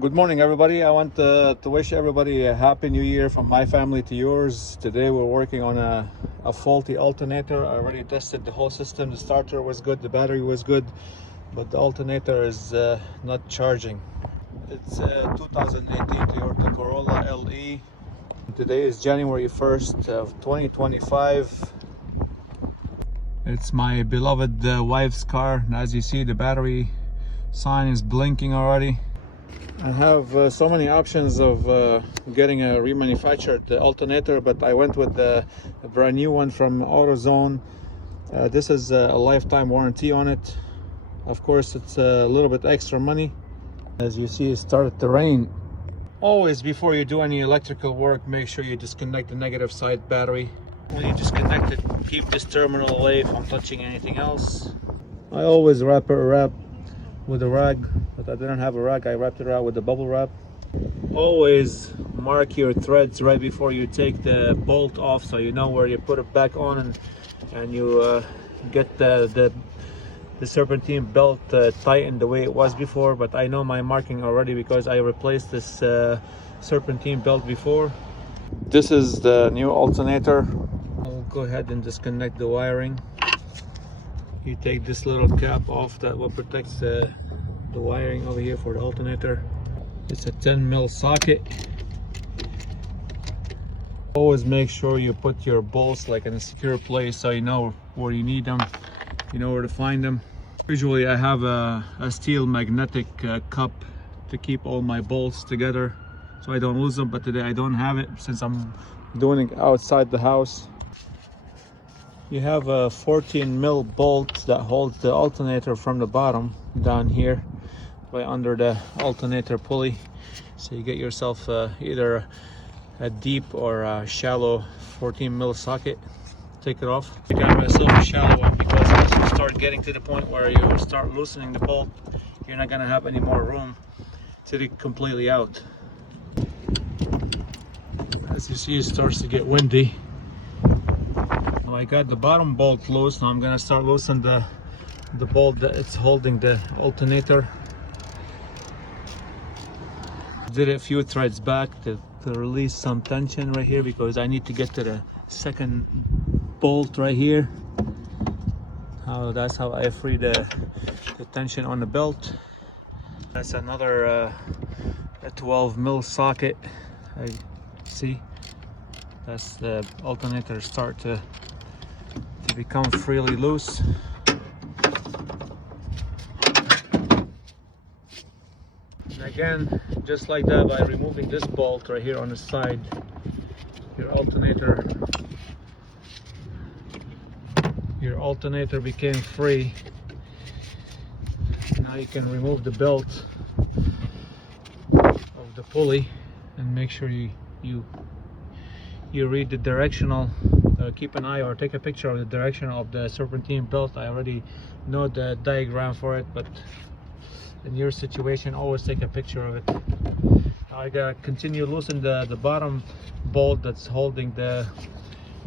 Good morning, everybody. I want to wish everybody a happy new year from my family to yours. Today we're working on a faulty alternator. I already tested the whole system. The starter was good, the battery was good, but the alternator is not charging. It's a 2018 Toyota Corolla LE. Today is January 1st of 2025. It's my beloved wife's car, and as you see, the battery sign is blinking already. I have so many options of getting a remanufactured alternator, but I went with a brand new one from AutoZone. This is a lifetime warranty on it. Of course, it's a little bit extra money. As you see, it started to rain. Always, before you do any electrical work, make sure you disconnect the negative side battery. When you disconnect it, keep this terminal away from touching anything else. I always wrap with a rag, but I didn't have a rag. I wrapped it around with the bubble wrap. Always mark your threads right before you take the bolt off, so you know where you put it back on, and you get the serpentine belt tightened the way it was before. But I know my marking already because I replaced this serpentine belt before. This is the new alternator. I'll go ahead and disconnect the wiring. You take this little cap off, that what protects the wiring over here for the alternator. It's a 10mm socket. Always make sure you put your bolts like in a secure place, so you know where you need them, you know where to find them. Usually I have a steel magnetic cup to keep all my bolts together so I don't lose them, but today I don't have it since I'm doing it outside the house. You have a 14mm bolt that holds the alternator from the bottom down here, right under the alternator pulley. So you get yourself either a deep or a shallow 14mm socket. Take it off. I got myself a shallow one because once you start getting to the point where you start loosening the bolt, you're not gonna have any more room to take it completely out. As you see, it starts to get windy. I got the bottom bolt loose. Now I'm gonna start loosening the bolt that it's holding the alternator. Did a few threads back to release some tension right here because I need to get to the second bolt right here. That's how I free the tension on the belt. That's another a 12mm socket. I see. That's the alternator start to become freely loose. And again, just like that, by removing this bolt right here on the side, your alternator became free. Now you can remove the belt of the pulley and make sure you read the directional. Keep an eye or take a picture of the direction of the serpentine belt. I already know the diagram for it, but in your situation, always take a picture of it. I gotta continue loosening the bottom bolt that's holding the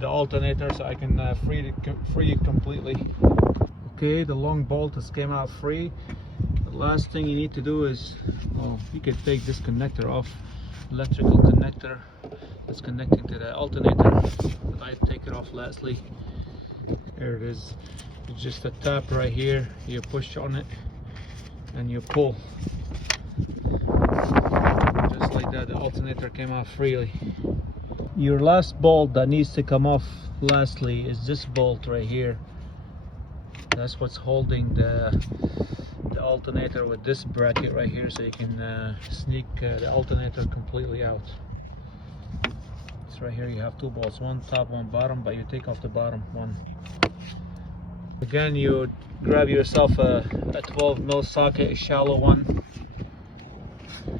alternator so I can free it completely. Okay, the long bolt has came out free. The last thing you need to do is, well, you can take this connector off, electrical connector that's connecting to the alternator. I take it off lastly. There it is. It's just a tap right here. You push on it and you pull. Just like that, the alternator came out freely. Your last bolt that needs to come off lastly is this bolt right here. That's what's holding the alternator with this bracket right here, so you can sneak the alternator completely out. It's right here. You have two bolts, one top, one bottom, but you take off the bottom one. Again, you grab yourself a 12mm socket, a shallow one,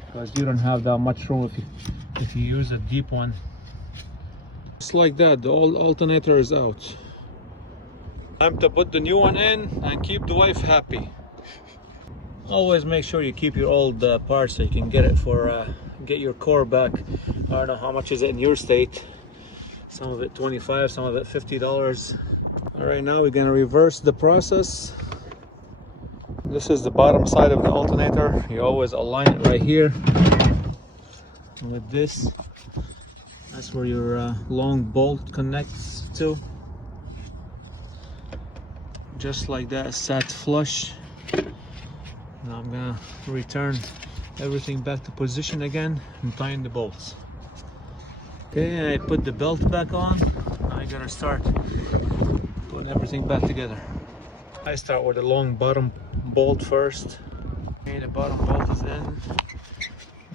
because you don't have that much room if you use a deep one. Just like that, the old alternator is out. Time to put the new one in and keep the wife happy. Always make sure you keep your old parts so you can get your core back. I don't know how much is it in your state. Some of it $25, some of it $50. All right, now we're gonna reverse the process. This is the bottom side of the alternator. You always align it right here with this. That's where your long bolt connects to. Just like that, sat flush. Now I'm gonna return everything back to position again and tighten the bolts. Okay, I put the belt back on. Now I gotta start putting everything back together. I start with the long bottom bolt first. Okay, the bottom bolt is in.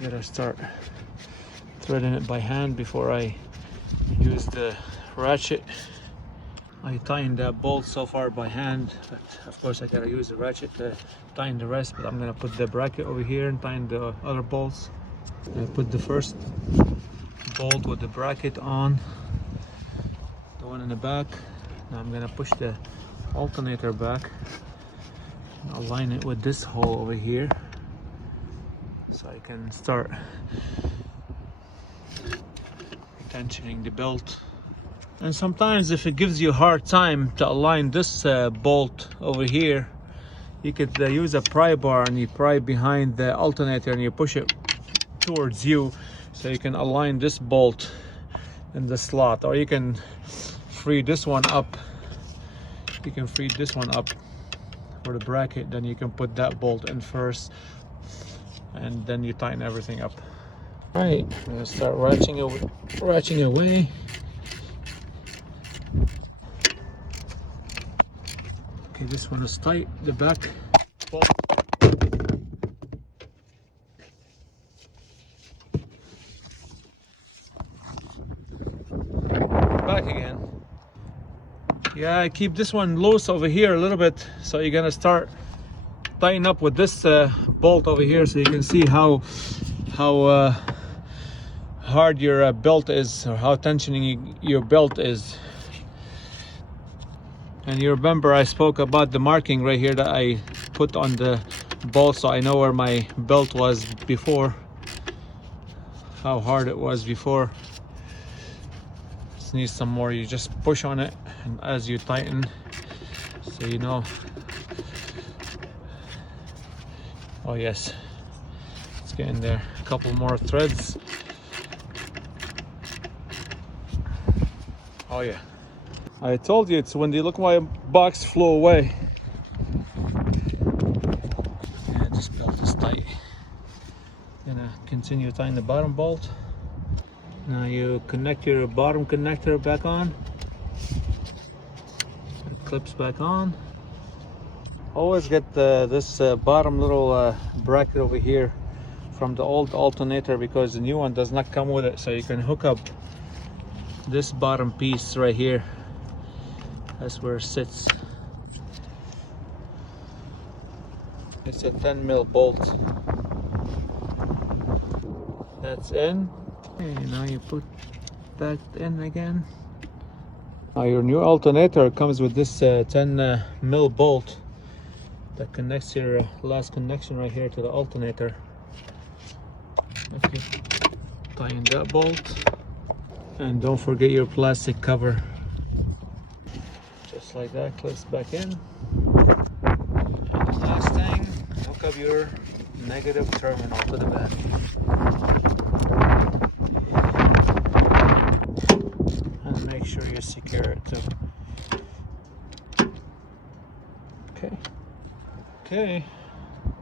Gotta start threading it by hand before I use the ratchet. I tightened that bolt so far by hand, but of course I gotta use the ratchet to tighten the rest. But I'm gonna put the bracket over here and tighten the other bolts. I put the first bolt with the bracket on, the one in the back. Now I'm gonna push the alternator back and align it with this hole over here so I can start tensioning the belt. And sometimes if it gives you a hard time to align this bolt over here, you could use a pry bar and you pry behind the alternator and you push it towards you so you can align this bolt in the slot. Or you can free this one up. You can free this one up for the bracket, then you can put that bolt in first and then you tighten everything up. All right, I'm gonna start ratcheting away. Okay, this one is tight, the back bolt. Back again. Yeah, I keep this one loose over here a little bit, so you're gonna start tighten up with this bolt over here so you can see how hard your belt is, or how tensioning your belt is. And you remember I spoke about the marking right here that I put on the bolt, so I know where my belt was before, how hard it was before. Just needs some more. You just push on it and as you tighten, so you know. Oh yes, it's getting there. A couple more threads. Oh yeah, I told you it's windy. Look, my box flew away. Yeah, this belt is tight. Gonna continue tying the bottom bolt. Now you connect your bottom connector back on. It clips back on. Always get this bottom little bracket over here from the old alternator, because the new one does not come with it. So you can hook up this bottom piece right here. That's where it sits. It's a 10mm bolt. That's in. Okay, now you put that in again. Now your new alternator comes with this 10mm bolt that connects your last connection right here to the alternator. Okay, tighten that bolt. And don't forget your plastic cover. Just like that, clips back in. And the last thing, hook up your negative terminal to the back. And make sure you secure it too. Okay. Okay,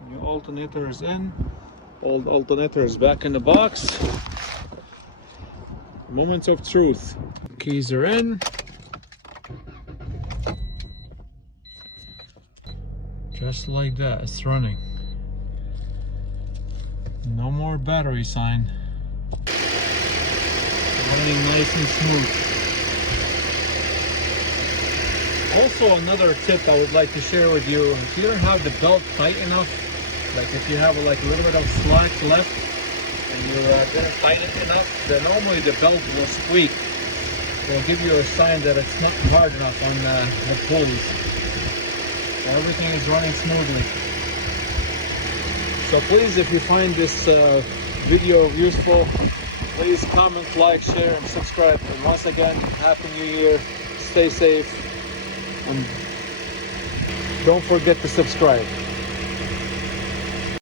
new alternator is in. Old alternator is back in the box. Moment of truth. Keys are in. Just like that, it's running. No more battery sign. Running nice and smooth. Also, another tip I would like to share with you: if you don't have the belt tight enough, like if you have like a little bit of slack left and you didn't tighten it enough, then normally the belt will squeak. It'll give you a sign that it's not hard enough on the pulleys. Everything is running smoothly. So please, if you find this video useful, please comment, like, share, and subscribe. And once again, Happy New Year. Stay safe. And don't forget to subscribe.